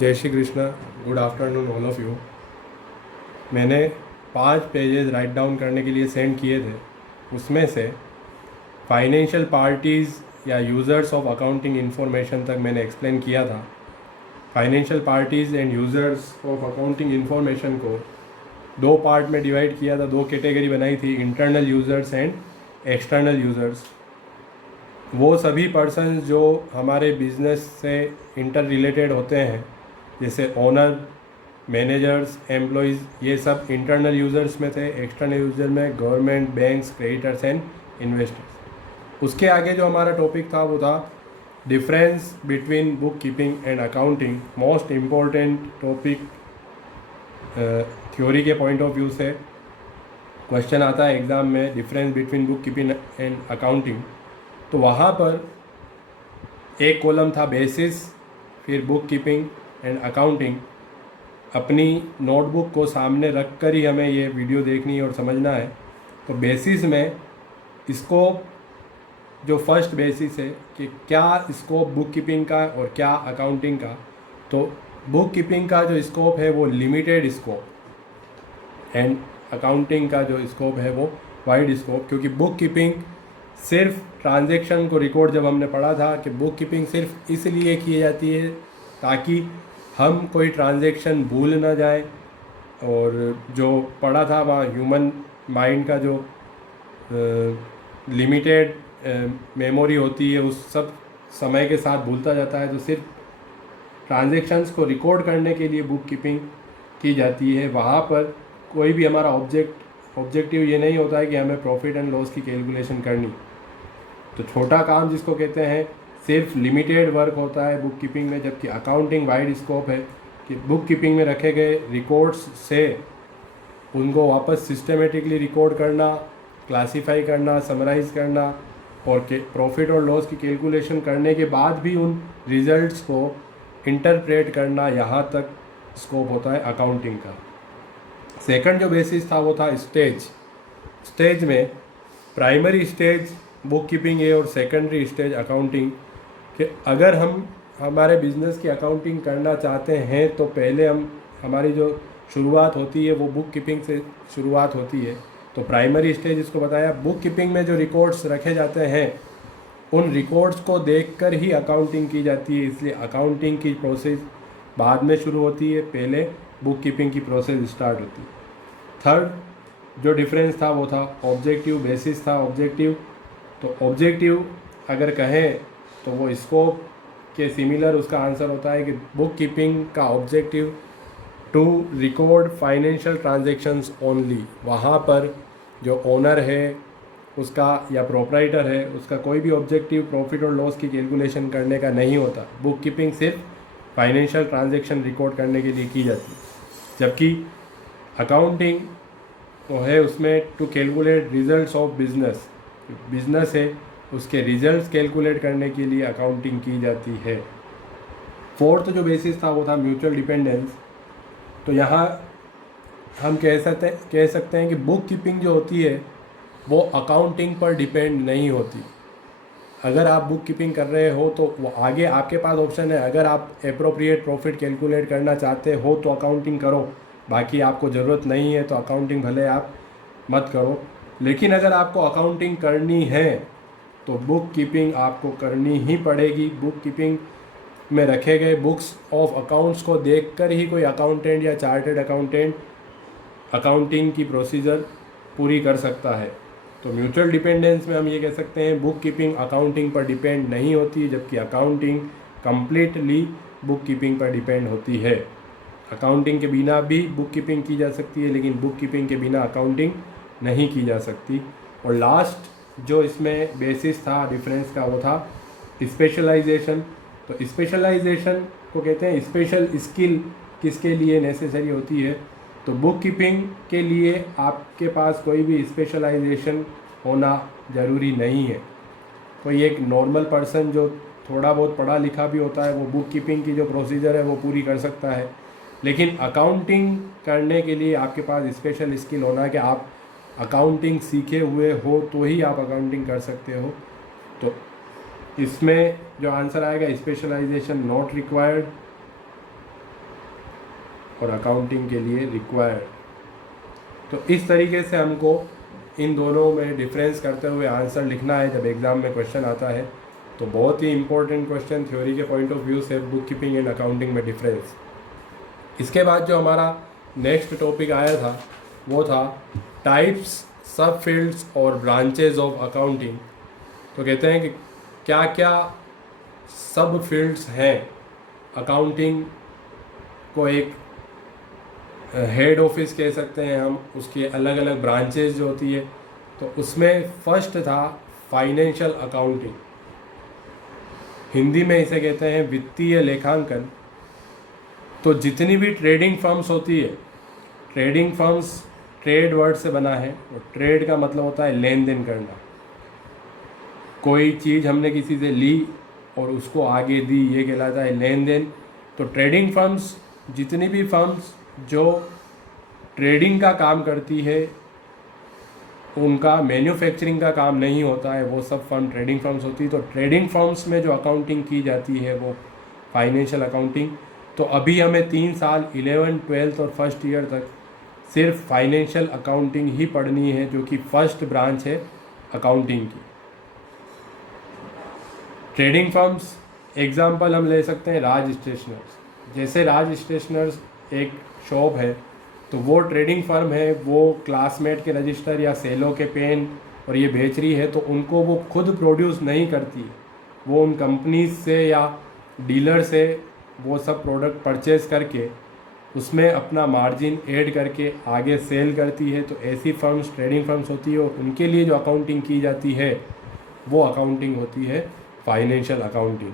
जय Shri Krishna. Good afternoon all of you. मैंने 5 pages write down करने के लिए सेंड किए थे। उसमें से फाइनेंशियल पार्टीज़ या यूज़र्स ऑफ अकाउंटिंग इन्फॉर्मेशन तक मैंने एक्सप्लेन किया था। Financial parties end users of accounting information को 2 पार्ट में डिवाइड किया था, 2 कैटेगरी बनाई थी, internal users and external users. वो सभी पर्सन्स जो हमारे बिजनेस से इंटर रिलेटेड होते हैं, जैसे ओनर, मैनेजर्स, एम्प्लॉयज़, ये सब इंटरनल यूज़र्स में थे। एक्सटर्नल यूज़र में government, banks, creditors and investors. उसके आगे जो हमारा टॉपिक था वो था difference between book keeping and accounting. Most important topic theory के पॉइंट ऑफ व्यू से क्वेश्चन आता है एग्ज़ाम में, difference between book keeping and accounting. तो वहाँ पर एक कॉलम था बेसिस, फिर बुक कीपिंग एंड अकाउंटिंग। अपनी नोटबुक को सामने रख कर ही हमें ये वीडियो देखनी है और समझना है। तो बेसिस में स्कोप, जो फर्स्ट बेसिस है कि क्या स्कोप बुक कीपिंग का और क्या अकाउंटिंग का। तो बुक कीपिंग का जो स्कोप है वो लिमिटेड स्कोप एंड अकाउंटिंग का जो स्कोप है वो वाइड स्कोप। क्योंकि बुक कीपिंग सिर्फ ट्रांजैक्शन को रिकॉर्ड, जब हमने पढ़ा था कि बुक कीपिंग सिर्फ इसलिए की जाती है ताकि हम कोई ट्रांजैक्शन भूल ना जाए। और जो पढ़ा था वहाँ ह्यूमन माइंड का जो लिमिटेड मेमोरी होती है, उस सब समय के साथ भूलता जाता है। तो सिर्फ ट्रांजैक्शंस को रिकॉर्ड करने के लिए बुक कीपिंग की जाती है। वहाँ पर कोई भी हमारा ऑब्जेक्टिव ये नहीं होता है कि हमें प्रॉफिट एंड लॉस की कैलकुलेशन करनी। तो छोटा काम जिसको कहते हैं, सिर्फ लिमिटेड वर्क होता है बुक कीपिंग में। जबकि अकाउंटिंग वाइड स्कोप है कि बुक कीपिंग में रखे गए रिकॉर्ड्स से उनको वापस सिस्टमेटिकली रिकॉर्ड करना, क्लासीफाई करना, समराइज़ करना और प्रॉफिट और लॉस की कैलकुलेशन करने के बाद भी उन रिजल्ट्स को इंटरप्रेट करना, यहाँ तक स्कोप होता है अकाउंटिंग का। सेकंड जो बेसिस था वो था स्टेज में प्राइमरी स्टेज बुक कीपिंग है और सेकेंडरी स्टेज अकाउंटिंग। कि अगर हम हमारे बिजनेस की अकाउंटिंग करना चाहते हैं तो पहले हमारी जो शुरुआत होती है वो बुक कीपिंग से शुरुआत होती है। तो प्राइमरी स्टेज इसको बताया। बुक कीपिंग में जो रिकॉर्ड्स रखे जाते हैं उन रिकॉर्ड्स को देखकर ही अकाउंटिंग की जाती है, इसलिए अकाउंटिंग की प्रोसेस बाद में शुरू होती है, पहले बुक कीपिंग की प्रोसेस स्टार्ट होती है। थर्ड जो डिफरेंस था वो था ऑब्जेक्टिव बेसिस था। ऑब्जेक्टिव, तो ऑब्जेक्टिव अगर कहें तो वो स्कोप के सिमिलर उसका आंसर होता है कि बुक कीपिंग का objective to record financial transactions only. वहाँ पर जो ओनर है उसका या प्रोप्राइटर है उसका कोई भी ऑब्जेक्टिव प्रॉफिट और लॉस की कैलकुलेशन करने का नहीं होता। बुक कीपिंग सिर्फ फाइनेंशियल ट्रांजैक्शन रिकॉर्ड करने के लिए की जाती है। जबकि अकाउंटिंग तो है उसमें to calculate results of business है, उसके रिजल्ट्स कैलकुलेट करने के लिए अकाउंटिंग की जाती है। फोर्थ जो बेसिस था वो था म्यूचुअल डिपेंडेंस। तो यहाँ हम कह सकते हैं कि बुक कीपिंग जो होती है वो अकाउंटिंग पर डिपेंड नहीं होती। अगर आप बुक कीपिंग कर रहे हो तो वो आगे आपके पास ऑप्शन है, अगर आप एप्रोप्रिएट प्रॉफिट कैलकुलेट करना चाहते हो तो अकाउंटिंग करो, बाकी आपको ज़रूरत नहीं है तो अकाउंटिंग भले आप मत करो। लेकिन अगर आपको अकाउंटिंग करनी है तो बुक कीपिंग आपको करनी ही पड़ेगी। बुक कीपिंग में रखे गए बुक्स ऑफ अकाउंट्स को देखकर ही कोई अकाउंटेंट या चार्टर्ड अकाउंटेंट अकाउंटिंग की प्रोसीजर पूरी कर सकता है। तो म्यूचुअल डिपेंडेंस में हम ये कह सकते हैं बुक कीपिंग अकाउंटिंग पर डिपेंड नहीं होती, जबकि अकाउंटिंग कंप्लीटली बुक कीपिंग पर डिपेंड होती है। अकाउंटिंग के बिना भी बुक कीपिंग की जा सकती है, लेकिन बुक कीपिंग के बिना अकाउंटिंग नहीं की जा सकती। और लास्ट जो इसमें बेसिस था डिफरेंस का वो था स्पेशलाइजेशन। तो स्पेशलाइजेशन को कहते हैं स्पेशल स्किल किसके लिए नेसेसरी होती है। तो बुक कीपिंग के लिए आपके पास कोई भी स्पेशलाइजेशन होना ज़रूरी नहीं है। कोई एक नॉर्मल पर्सन जो थोड़ा बहुत पढ़ा लिखा भी होता है वो बुक कीपिंग की जो प्रोसीजर है वो पूरी कर सकता है। लेकिन अकाउंटिंग करने के लिए आपके पास स्पेशल स्किल होना है कि आप अकाउंटिंग सीखे हुए हो तो ही आप अकाउंटिंग कर सकते हो। तो इसमें जो आंसर आएगा स्पेशलाइजेशन नॉट रिक्वायर्ड। और अकाउंटिंग के लिए रिक्वायर्ड। तो इस तरीके से हमको इन दोनों में डिफरेंस करते हुए आंसर लिखना है जब एग्ज़ाम में क्वेश्चन आता है। तो बहुत ही इंपॉर्टेंट क्वेश्चन थ्योरी के पॉइंट ऑफ व्यू से, बुक कीपिंग एंड अकाउंटिंग में डिफरेंस। इसके बाद जो हमारा नेक्स्ट टॉपिक आया था वो था टाइप्स, सब फील्ड्स और ब्रांचेज ऑफ अकाउंटिंग। तो कहते हैं कि क्या क्या सब फील्ड्स हैं अकाउंटिंग को, एक हेड ऑफिस कह सकते हैं हम, उसके अलग अलग ब्रांचेज जो होती है। तो उसमें फर्स्ट था फाइनेंशियल अकाउंटिंग, हिंदी में इसे कहते हैं वित्तीय लेखांकन। तो जितनी भी ट्रेडिंग फर्म्स होती है, ट्रेडिंग फर्म्स ट्रेड वर्ड से बना है और ट्रेड का मतलब होता है लेन देन करना। कोई चीज़ हमने किसी से ली और उसको आगे दी, ये कहलाता है लेन देन। तो ट्रेडिंग फर्म्स, जितनी भी फर्म्स जो ट्रेडिंग का काम करती है, उनका मैन्युफैक्चरिंग का काम नहीं होता है, वो सब फर्म ट्रेडिंग फर्म्स होती है। तो ट्रेडिंग फर्म्स में जो अकाउंटिंग की जाती है वो फाइनेंशियल अकाउंटिंग। तो अभी हमें 3 साल 11, 12 और फर्स्ट ईयर तक सिर्फ फाइनेंशियल अकाउंटिंग ही पढ़नी है, जो कि फर्स्ट ब्रांच है अकाउंटिंग की। ट्रेडिंग फर्म्स एग्जांपल हम ले सकते हैं राज स्टेशनर्स। जैसे राज स्टेशनर्स एक शॉप है, तो वो ट्रेडिंग फर्म है, वो क्लासमेट के रजिस्टर या सेलो के पेन और ये बेच रही है। तो उनको वो खुद प्रोड्यूस नहीं करती, वो उन कंपनीज से या डीलर से वो सब प्रोडक्ट परचेज करके उसमें अपना मार्जिन ऐड करके आगे सेल करती है। तो ऐसी फर्म्स ट्रेडिंग फर्म्स होती है और उनके लिए जो अकाउंटिंग की जाती है वो अकाउंटिंग होती है फाइनेंशियल अकाउंटिंग।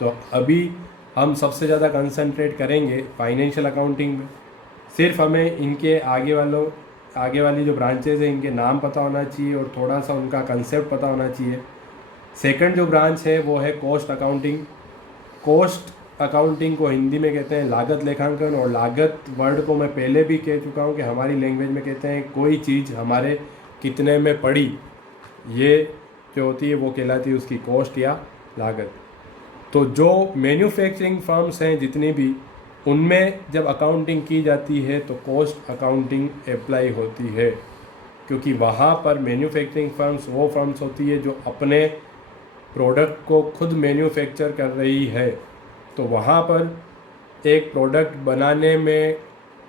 तो अभी हम सबसे ज़्यादा कंसंट्रेट करेंगे फाइनेंशियल अकाउंटिंग में। सिर्फ हमें इनके आगे वाली जो ब्रांचेज हैं इनके नाम पता होना चाहिए और थोड़ा सा उनका कंसेप्ट पता होना चाहिए। सेकंड जो ब्रांच है वो है कॉस्ट अकाउंटिंग। कॉस्ट अकाउंटिंग को हिंदी में कहते हैं लागत लेखांकन, और लागत वर्ड को मैं पहले भी कह चुका हूँ कि हमारी लैंग्वेज में कहते हैं कोई चीज़ हमारे कितने में पड़ी, ये जो होती है वो कहलाती है उसकी कॉस्ट या लागत। तो जो मैन्युफैक्चरिंग फर्म्स हैं जितनी भी, उनमें जब अकाउंटिंग की जाती है तो कॉस्ट अकाउंटिंग अप्लाई होती है, क्योंकि वहाँ पर मैन्युफैक्चरिंग फर्म्स वो फर्म्स होती है जो अपने प्रोडक्ट को खुद मैन्युफैक्चर कर रही है। तो वहाँ पर एक प्रोडक्ट बनाने में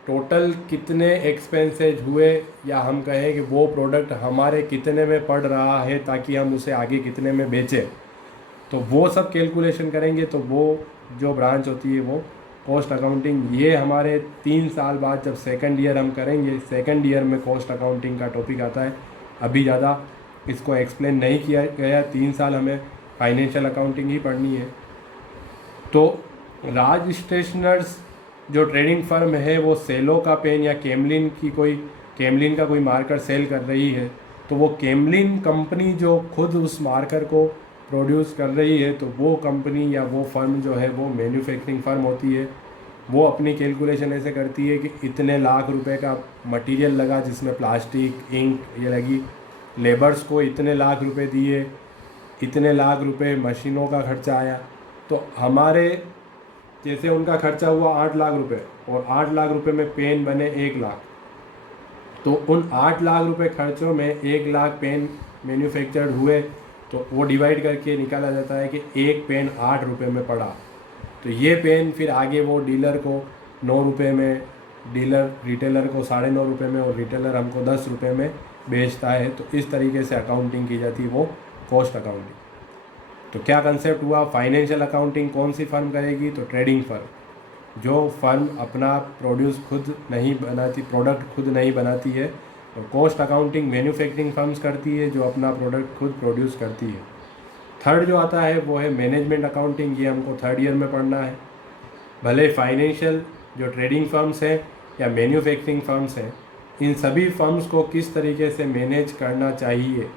टोटल कितने एक्सपेंसेज हुए, या हम कहें कि वो प्रोडक्ट हमारे कितने में पड़ रहा है ताकि हम उसे आगे कितने में बेचें, तो वो सब कैलकुलेशन करेंगे। तो वो जो ब्रांच होती है वो कॉस्ट अकाउंटिंग। ये हमारे 3 साल बाद जब सेकंड ईयर हम करेंगे, सेकंड ईयर में कॉस्ट अकाउंटिंग का टॉपिक आता है। अभी ज़्यादा इसको एक्सप्लेन नहीं किया गया, 3 साल हमें फाइनेंशियल अकाउंटिंग ही पढ़नी है। तो राज स्टेशनर्स जो ट्रेडिंग फर्म है वो सेलो का पेन या कैमलिन का कोई मार्कर सेल कर रही है, तो वो कैमलिन कंपनी जो खुद उस मार्कर को प्रोड्यूस कर रही है, तो वो कंपनी या वो फर्म जो है वो मैन्युफैक्चरिंग फर्म होती है। वो अपनी कैलकुलेशन ऐसे करती है कि इतने लाख रुपए का मटेरियल लगा जिसमें प्लास्टिक, इंक ये लगी, लेबर्स को इतने लाख रुपए दिए, इतने लाख रुपए मशीनों का खर्चा आया। तो हमारे जैसे उनका खर्चा हुआ 8 लाख रुपए और 8 लाख रुपए में पेन बने 1 लाख, तो उन 8 लाख रुपए खर्चों में 1 लाख पेन मैन्युफैक्चर्ड हुए, तो वो डिवाइड करके निकाला जाता है कि एक पेन 8 रुपए में पड़ा। तो ये पेन फिर आगे वो डीलर को 9 रुपये में, डीलर रिटेलर को 9.5 रुपये में और रिटेलर हमको 10 रुपये में बेचता है। तो इस तरीके से अकाउंटिंग की जाती है वो कॉस्ट अकाउंटिंग। तो क्या कंसेप्ट हुआ, फाइनेंशियल अकाउंटिंग कौन सी फर्म करेगी, तो ट्रेडिंग फर्म। जो फर्म अपना प्रोड्यूस खुद नहीं बनाती, प्रोडक्ट खुद नहीं बनाती है। और कॉस्ट अकाउंटिंग मैन्युफैक्चरिंग फर्म्स करती है जो अपना प्रोडक्ट खुद प्रोड्यूस करती है। थर्ड जो आता है वो है मैनेजमेंट अकाउंटिंग, ये हमको थर्ड ईयर में पढ़ना है। भले फाइनेंशियल जो ट्रेडिंग फर्म्स हैं या मैन्युफैक्चरिंग फर्म्स हैं, इन सभी फर्म्स को किस तरीके से मैनेज करना चाहिए,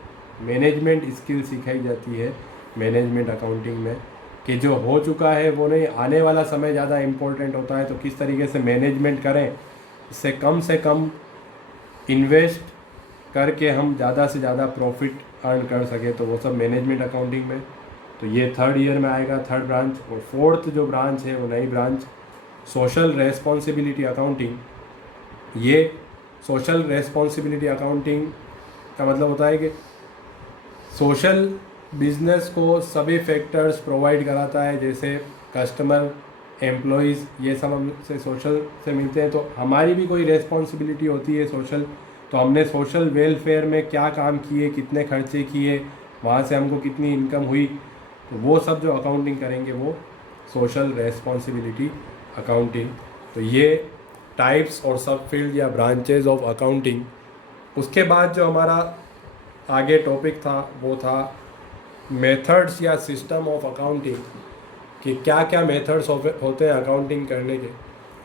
मैनेजमेंट स्किल सिखाई जाती है मैनेजमेंट अकाउंटिंग में, कि जो हो चुका है वो नहीं, आने वाला समय ज़्यादा इम्पोर्टेंट होता है। तो किस तरीके से मैनेजमेंट करें, इससे कम इन्वेस्ट करके हम ज़्यादा से ज़्यादा प्रॉफिट अर्न कर सके, तो वो सब मैनेजमेंट अकाउंटिंग में। तो ये थर्ड ईयर में आएगा, थर्ड ब्रांच। और फोर्थ जो ब्रांच है वो नई ब्रांच सोशल रेस्पॉन्सिबिलिटी अकाउंटिंग, ये सोशल रेस्पॉन्सिबिलिटी अकाउंटिंग का मतलब होता है कि सोशल बिजनेस को सभी फैक्टर्स प्रोवाइड कराता है, जैसे कस्टमर, एम्प्लॉयज़, ये सब हमसे सोशल से मिलते हैं, तो हमारी भी कोई रेस्पॉन्सिबिलिटी होती है सोशल। तो हमने सोशल वेलफेयर में क्या काम किए, कितने खर्चे किए, वहाँ से हमको कितनी इनकम हुई, तो वो सब जो अकाउंटिंग करेंगे वो सोशल रेस्पॉन्सिबिलिटी अकाउंटिंग। तो ये टाइप्स और सब फील्ड या ब्रांचेज ऑफ अकाउंटिंग। उसके बाद जो हमारा आगे टॉपिक था वो था मेथड्स या सिस्टम ऑफ अकाउंटिंग, कि क्या क्या मेथड्स होते हैं अकाउंटिंग करने के।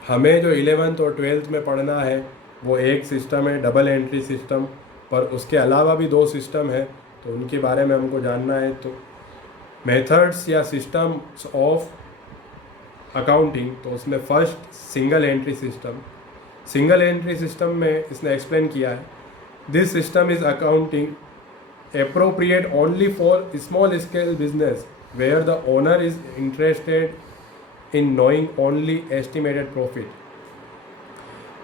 हमें जो 11th और 12th में पढ़ना है वो एक सिस्टम है डबल एंट्री सिस्टम, पर उसके अलावा भी 2 सिस्टम है, तो उनके बारे में हमको जानना है। तो मेथड्स या सिस्टम्स ऑफ अकाउंटिंग, तो उसमें first single entry system. Single entry system में इसने एक्सप्लेन किया है, this system is accounting appropriate only for small scale business where the owner is interested in knowing only estimated profit।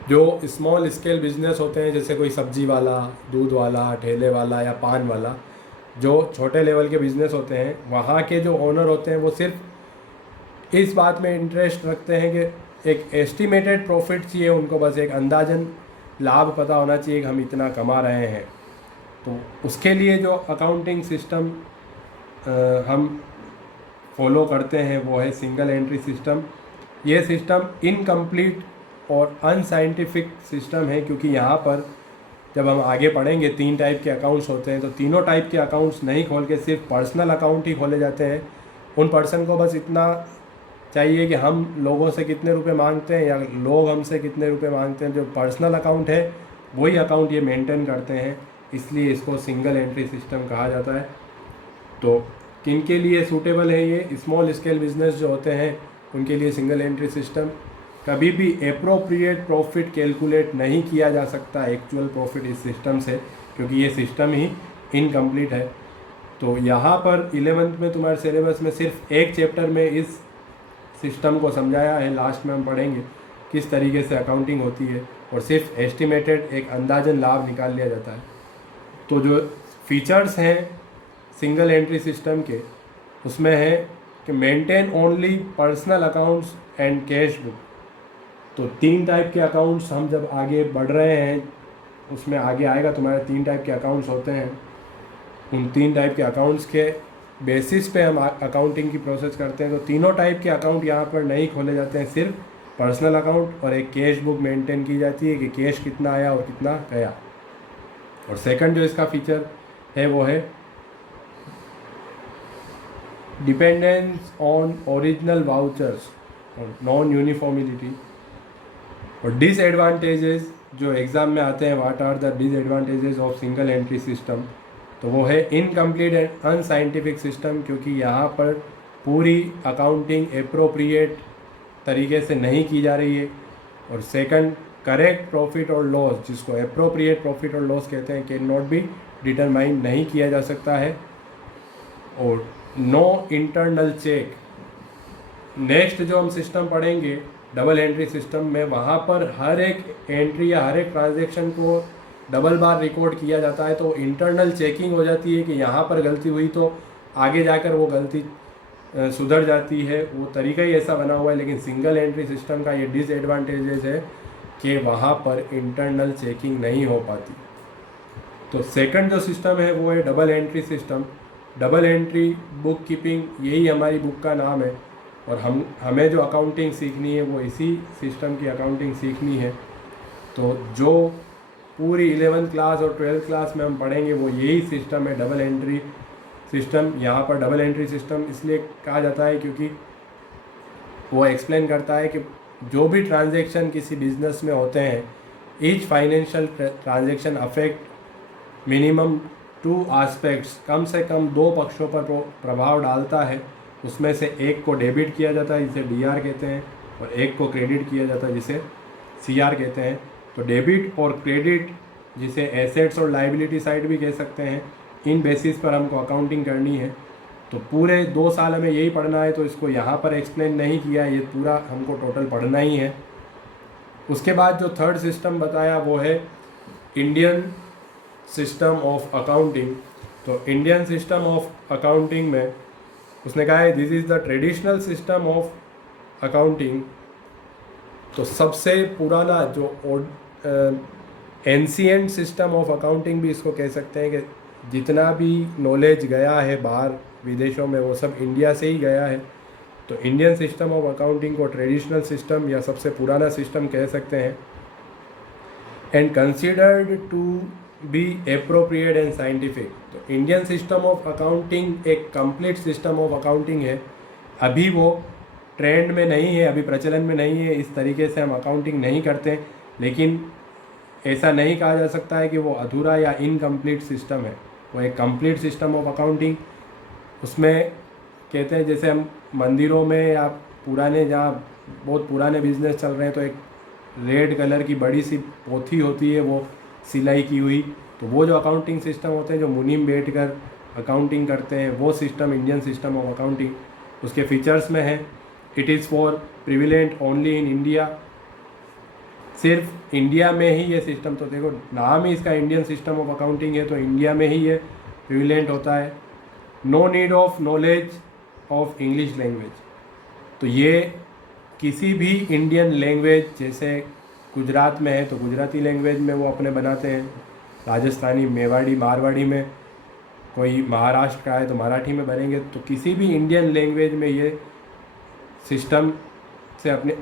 जो small scale business होते हैं, जैसे कोई सब्जी वाला, दूध वाला, ठेले वाला या पान वाला, जो छोटे लेवल के बिजनेस होते हैं, वहाँ के जो ओनर होते हैं वो सिर्फ इस बात में इंटरेस्ट रखते हैं कि एक एस्टिमेटेड प्रॉफिट चाहिए उनको, बस एक अंदाजन लाभ पता होना चाहिए कि हम इतना कमा रहे हैं। तो उसके लिए जो अकाउंटिंग सिस्टम हम फॉलो करते हैं वो है सिंगल एंट्री सिस्टम। ये सिस्टम इनकम्प्लीट और अनसाइंटिफिक सिस्टम है, क्योंकि यहाँ पर जब हम आगे पढ़ेंगे 3 टाइप के अकाउंट्स होते हैं, तो तीनों टाइप के अकाउंट्स नहीं खोल के सिर्फ पर्सनल अकाउंट ही खोले जाते हैं। उन पर्सन को बस इतना चाहिए कि हम लोगों से कितने रुपए मांगते हैं या लोग हमसे कितने रुपए मांगते हैं, जो पर्सनल अकाउंट है वही अकाउंट ये मेंटेन करते हैं, इसलिए इसको सिंगल एंट्री सिस्टम कहा जाता है। तो किन के लिए सूटेबल है ये? स्मॉल स्केल बिजनेस जो होते हैं उनके लिए सिंगल एंट्री सिस्टम। कभी भी एप्रोप्रिएट प्रॉफिट कैलकुलेट नहीं किया जा सकता एक्चुअल प्रॉफिट इस सिस्टम से, क्योंकि ये सिस्टम ही इनकम्प्लीट है। तो यहाँ पर 11th में तुम्हारे सिलेबस में सिर्फ एक चैप्टर में इस सिस्टम को समझाया है, लास्ट में हम पढ़ेंगे किस तरीके से अकाउंटिंग होती है, और सिर्फ एस्टिमेटेड एक अंदाजन लाभ निकाल लिया जाता है। तो जो फीचर्स हैं सिंगल एंट्री सिस्टम के, उसमें है कि maintain only personal accounts and cash book. तो 3 टाइप के अकाउंट्स हम जब आगे बढ़ रहे हैं, उसमें आगे आएगा तुम्हारे 3 टाइप के अकाउंट्स होते हैं। उन 3 टाइप के अकाउंट्स के बेसिस पे हम अकाउंटिंग की प्रोसेस करते हैं। तो तीनों टाइप के अकाउंट यहाँ पर नहीं खोले जाते हैं, सिर्फ पर्सनल अकाउंट और एक कैश बुक मेंटेन की जाती है कि कैश कितना आया और कितना गया। और सेकंड जो इसका फीचर है वो है डिपेंडेंस ऑन ओरिजिनल वाउचर्स और नॉन यूनिफॉर्मिलिटी। और डिसएडवांटेजेस जो एग्ज़ाम में आते हैं, what are the disadvantages of single entry system, तो वो है इनकम्प्लीट एंड अनसाइंटिफिक सिस्टम, क्योंकि यहाँ पर पूरी अकाउंटिंग एप्रोप्रिएट तरीके से नहीं की जा रही है। और सेकंड, करेक्ट प्रॉफिट और लॉस, जिसको एप्रोप्रिएट प्रॉफिट और लॉस कहते हैं, कैन नॉट बी डिटरमाइन, नहीं किया जा सकता है। और नो इंटरनल चेक। नेक्स्ट जो हम सिस्टम पढ़ेंगे डबल एंट्री सिस्टम में, वहाँ पर हर एक एंट्री या हर एक ट्रांजैक्शन को डबल बार रिकॉर्ड किया जाता है, तो इंटरनल चेकिंग हो जाती है कि यहाँ पर गलती हुई तो आगे जाकर वो गलती सुधर जाती है। वो तरीका ही ऐसा बना हुआ है। लेकिन सिंगल एंट्री सिस्टम का ये डिसएडवांटेजेस है कि वहाँ पर इंटरनल चेकिंग नहीं हो पाती। तो सेकंड जो सिस्टम है वो है double entry system. Double entry book keeping, यही हमारी बुक का नाम है, और हमें जो अकाउंटिंग सीखनी है वो इसी सिस्टम की अकाउंटिंग सीखनी है। तो जो पूरी 11th क्लास और 12th क्लास में हम पढ़ेंगे वो यही सिस्टम है, डबल एंट्री सिस्टम। यहाँ पर डबल एंट्री सिस्टम इसलिए कहा जाता है क्योंकि वो एक्सप्लेन करता है कि जो भी ट्रांजैक्शन किसी बिजनेस में होते हैं, each financial transaction affect minimum 2 aspects, कम से कम 2 पक्षों पर प्रभाव डालता है। उसमें से एक को डेबिट किया जाता है जिसे डीआर कहते हैं, और एक को क्रेडिट किया जाता है जिसे सीआर कहते हैं। तो डेबिट और क्रेडिट, जिसे एसेट्स और लाइबिलिटी साइड भी कह सकते हैं, इन बेसिस पर हमको अकाउंटिंग करनी है। तो पूरे 2 साल हमें यही पढ़ना है, तो इसको यहाँ पर एक्सप्लेन नहीं किया, ये पूरा हमको टोटल पढ़ना ही है। उसके बाद जो थर्ड सिस्टम बताया वो है इंडियन सिस्टम ऑफ अकाउंटिंग। तो इंडियन सिस्टम ऑफ अकाउंटिंग में उसने कहा है this is the traditional system of accounting. तो सबसे पुराना जो एंशिएंट सिस्टम ऑफ अकाउंटिंग भी इसको कह सकते हैं कि जितना भी नॉलेज गया है बाहर विदेशों में वो सब इंडिया से ही गया है। तो इंडियन सिस्टम ऑफ अकाउंटिंग को ट्रेडिशनल सिस्टम या सबसे पुराना सिस्टम कह सकते हैं। And considered to be appropriate and scientific. तो इंडियन सिस्टम ऑफ अकाउंटिंग एक कंप्लीट सिस्टम ऑफ अकाउंटिंग है। अभी वो ट्रेंड में नहीं है, अभी प्रचलन में नहीं है, इस तरीके से हम अकाउंटिंग नहीं करते, लेकिन ऐसा नहीं कहा जा सकता है कि वो अधूरा या इनकम्प्लीट सिस्टम है। वो एक कंप्लीट सिस्टम ऑफ अकाउंटिंग। उसमें कहते हैं जैसे हम मंदिरों में या पुराने जहाँ बहुत पुराने बिजनेस चल रहे हैं तो एक रेड कलर की बड़ी सी पोथी होती है वो सिलाई की हुई, तो वो जो अकाउंटिंग सिस्टम होते हैं जो मुनीम बैठ कर अकाउंटिंग करते हैं वो system Indian system of accounting. उसके फीचर्स में है it is for prevalent only in India. सिर्फ इंडिया में ही ये सिस्टम, तो देखो नाम ही इसका इंडियन सिस्टम ऑफ अकाउंटिंग है, तो इंडिया में ही ये प्रिविलेंट होता है। No need of knowledge of English language. तो ये किसी भी इंडियन लैंग्वेज, जैसे गुजरात में है तो गुजराती लैंग्वेज में वो अपने बनाते हैं, राजस्थानी, मेवाड़ी, मारवाड़ी में, कोई महाराष्ट्र का है तो मराठी में बनेंगे। तो किसी भी इंडियन लैंग्वेज में ये सिस्टम से अपने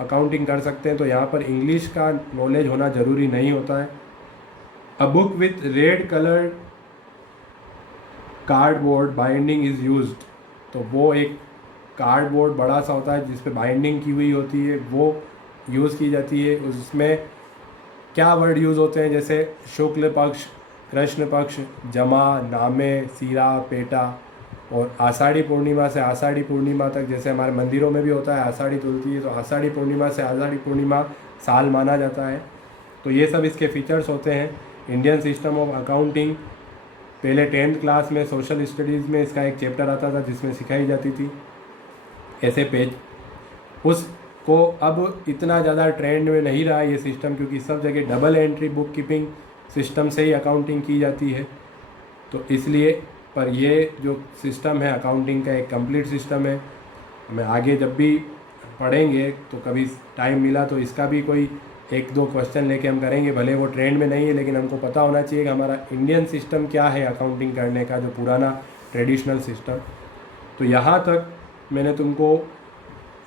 अकाउंटिंग कर सकते हैं। तो यहाँ पर इंग्लिश का नॉलेज होना ज़रूरी नहीं होता है। A book with red coloured cardboard binding is used. तो वो एक कार्डबोर्ड बड़ा सा होता है जिस पे बाइंडिंग की हुई होती है, वो यूज़ की जाती है। उसमें क्या वर्ड यूज़ होते हैं, जैसे शुक्ल पक्ष, कृष्ण पक्ष, जमा, नामे, सीरा, पेटा। और आषाढ़ी पूर्णिमा से आषाढ़ी पूर्णिमा तक, जैसे हमारे मंदिरों में भी होता है आषाढ़ी तुलती है, तो आषाढ़ी पूर्णिमा से आषाढ़ी पूर्णिमा साल माना जाता है। तो ये सब इसके फीचर्स होते हैं। इंडियन सिस्टम ऑफ अकाउंटिंग पहले 10th क्लास में सोशल स्टडीज़ में इसका एक चैप्टर आता था जिसमें सिखाई जाती थी ऐसे पेज। उसको अब इतना ज़्यादा ट्रेंड में नहीं रहा ये सिस्टम, क्योंकि सब जगह double entry book keeping system से ही अकाउंटिंग की जाती है। तो इसलिए पर ये जो सिस्टम है अकाउंटिंग का एक कंप्लीट सिस्टम है। हमें आगे जब भी पढ़ेंगे तो कभी टाइम मिला तो इसका भी कोई 1-2 क्वेश्चन लेके हम करेंगे। भले वो ट्रेंड में नहीं है, लेकिन हमको पता होना चाहिए कि हमारा इंडियन सिस्टम क्या है अकाउंटिंग करने का, जो पुराना ट्रेडिशनल सिस्टम। तो यहाँ तक मैंने तुमको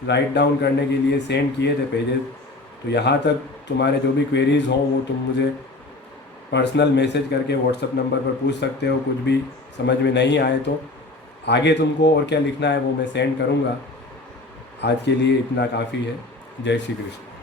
राइट डाउन करने के लिए सेंड किए थे पेजेस। तो यहाँ तक तुम्हारे जो भी क्वेरीज़ हों वो तुम मुझे पर्सनल मैसेज करके व्हाट्सएप नंबर पर पूछ सकते हो। कुछ भी समझ में नहीं आए तो आगे तुमको और क्या लिखना है वो मैं सेंड करूँगा। आज के लिए इतना काफ़ी है। जय श्री कृष्ण।